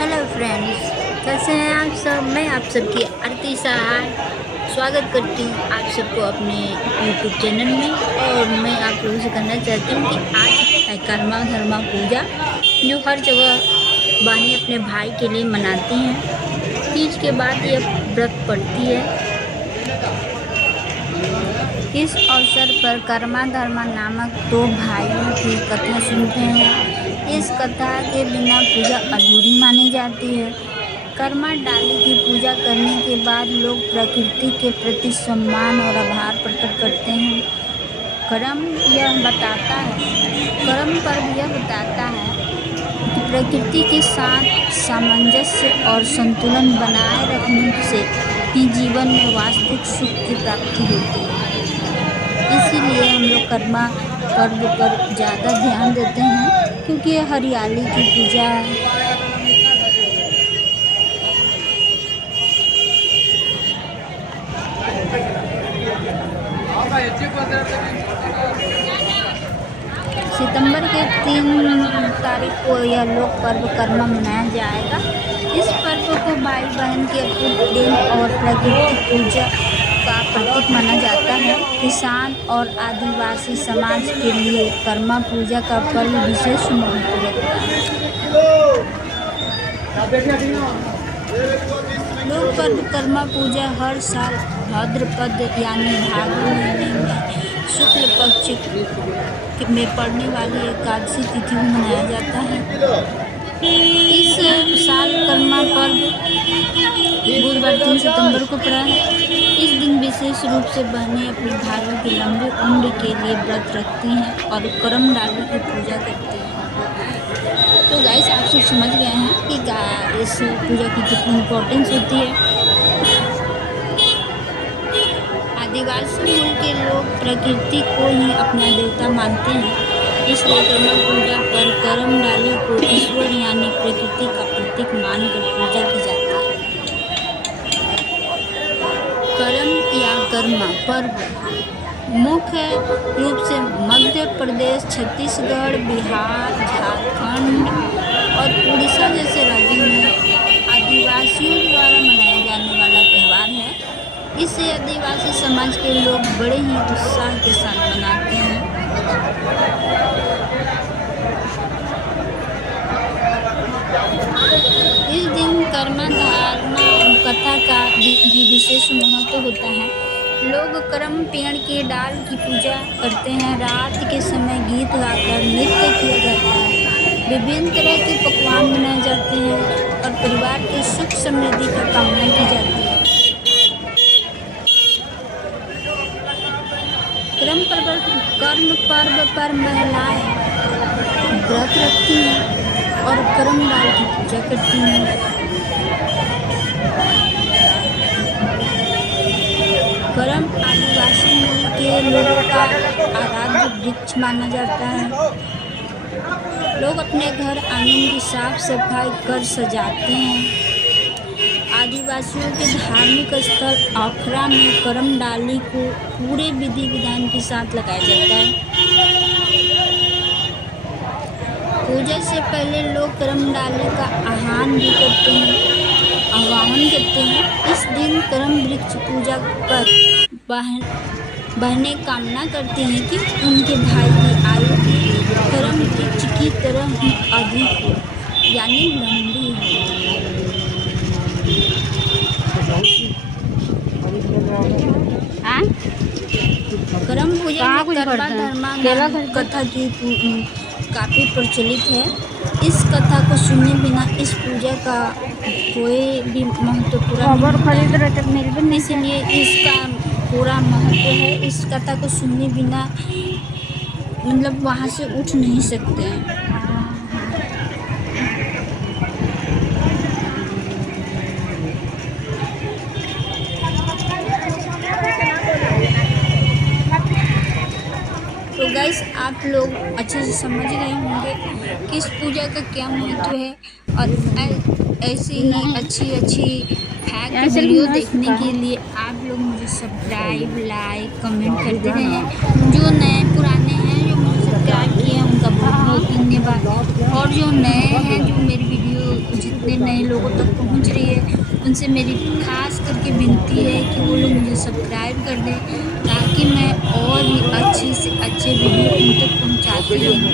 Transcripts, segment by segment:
Hello friends, कैसे हैं आप सब। मैं आप सबकी आरती सहाय स्वागत करती हूँ आप सबको अपने यूट्यूब चैनल में। और मैं आप लोगों से कहना चाहती हूँ कि आज है कर्मा धर्मा पूजा, जो हर जगह बहनें अपने भाई के लिए मनाती हैं। तीज के बाद यह व्रत पड़ती है। इस अवसर पर कर्मा धर्मा नामक दो भाइयों की कथा सुनते हैं। इस कथा के बिना पूजा अधूरी मानी जाती है। कर्मा डाली की पूजा करने के बाद लोग प्रकृति के प्रति सम्मान और आभार प्रकट करते हैं। कर्म पर्व यह बताता है कि प्रकृति के साथ सामंजस्य और संतुलन बनाए रखने से ही जीवन में वास्तविक सुख की प्राप्ति होती है। इसीलिए हम लोग कर्मा पर्व पर ज़्यादा ध्यान देते हैं, क्योंकि ये हरियाली की पूजा है। सितंबर के 3 तारीख को यह लोक पर्व कर्मा मनाया जाएगा। इस पर्व को भाई बहन के अटूट प्रेम और प्रकृति पूजा का प्रतीक माना जाता है। किसान और आदिवासी समाज के लिए कर्मा पूजा का पर्व विशेष महत्व रखता है। लोक पर्व कर्मा पूजा हर साल भाद्रपद यानी फाल्गुन महीने में शुक्ल पक्ष में पड़ने वाली एकादशी तिथि में मनाया जाता है। इस साल कर्मा पर्व बुधवार 3 सितंबर को पड़ा है। इस दिन विशेष रूप से बहनें अपने भाइयों की लंबी उम्र के लिए व्रत रखती हैं और कर्म डाली की पूजा करती हैं। तो गाइस, आप सब समझ गए हैं कि इस पूजा की कितनी इम्पोर्टेंस होती है। आदिवासी मूल के लोग प्रकृति को ही अपना देवता मानते हैं, इसलिए कर्मा पूजा पर कर्म डाली को ईश्वर यानी प्रकृति का प्रतीक मानकर पूजा की जाती है। कर्म या कर्मा पर्व मुख्य रूप से मध्य प्रदेश, छत्तीसगढ़, बिहार, झारखंड और उड़ीसा जैसे राज्यों में आदिवासियों द्वारा मनाया जाने वाला त्यौहार है। इसे आदिवासी समाज के लोग बड़े ही उत्साह के साथ मनाते हैं। इस दिन कर्मा धर्मा कथा का भी विशेष महत्व होता है। लोग कर्म पेड़ के डाल की पूजा करते हैं। रात के समय गीत गाकर नृत्य किया जाता है। विभिन्न तरह के पकवान बनाए जाते हैं और परिवार के सुख समृद्धि की कामना की जाती है। कर्म पर्व पर महिलाएं व्रत रखती हैं और कर्म डाल की पूजा करती हैं। कर्म आदिवासी मूल के लोगों का आराध्य वृक्ष माना जाता है। लोग अपने घर आंगन की साफ सफाई कर सजाते हैं। आदिवासियों के धार्मिक स्थल आखरा में कर्म डाली को पूरे विधि विधान के साथ लगाया जाता है। पूजा से पहले लोग कर्म डाली का आह्वान करते हैं। इस दिन कर्म वृक्ष पूजा पर बहनें कामना करती हैं कि उनके भाई की आयु कर्म वृक्ष की तरह ही अधिक हो, यानी लंबी हो। कर्म पूजा कर्मा धर्मा कथा की काफ़ी प्रचलित है। इस कथा को सुने बिना इस पूजा का कोई भी महत्व पूरा नहीं, इसलिए इसका पूरा महत्व है। इस कथा को सुने बिना मतलब वहाँ से उठ नहीं सकते हैं। तो गाइस, आप लोग अच्छे से समझ गए होंगे कि इस पूजा का क्या महत्व है। और ऐसी ही अच्छी फैक्ट वीडियो देखने के लिए आप लोग मुझे सब्सक्राइब, लाइक, कमेंट करते रहें। जो नए पुराने हैं जो मुझे सब्सक्राइब किए हैं उनका बहुत बहुत धन्यवाद। और जो नए हैं जो मेरी वीडियो जितने नए लोगों तक पहुंच रही है, उनसे मेरी खास करके विनती है कि वो लोग मुझे सब्सक्राइब कर दें, ताकि मैं और भी अच्छे से अच्छे वीडियो उन तक पहुंचाती रहूं।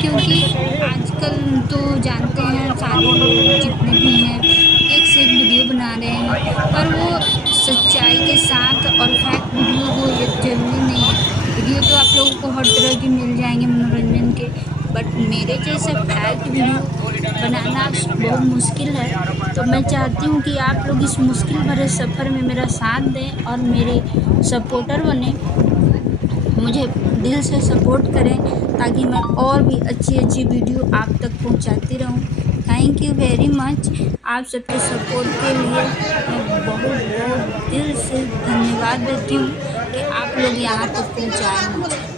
क्योंकि आजकल तो जानते हैं सारे लोग जितने भी हैं एक से एक वीडियो बना रहे हैं, पर वो सच्चाई के साथ और फैक्ट वीडियो हो ये ज़रूरी नहीं है। वीडियो तो आप लोगों को हर तरह की मिल जाएंगे मनोरंजन के, बट मेरे जैसे फैक्ट वीडियो बनाना बहुत मुश्किल है। तो मैं चाहती हूँ कि आप लोग इस मुश्किल भरे सफ़र में मेरा साथ दें और मेरे सपोर्टर बने, मुझे दिल से सपोर्ट करें, ताकि मैं और भी अच्छी अच्छी वीडियो आप तक पहुंचाती रहूं। Thank you very much. आप सबके सपोर्ट के लिए मैं बहुत बहुत दिल से धन्यवाद देती हूँ कि आप लोग यहाँ तक पहुँचाएँ मुझे।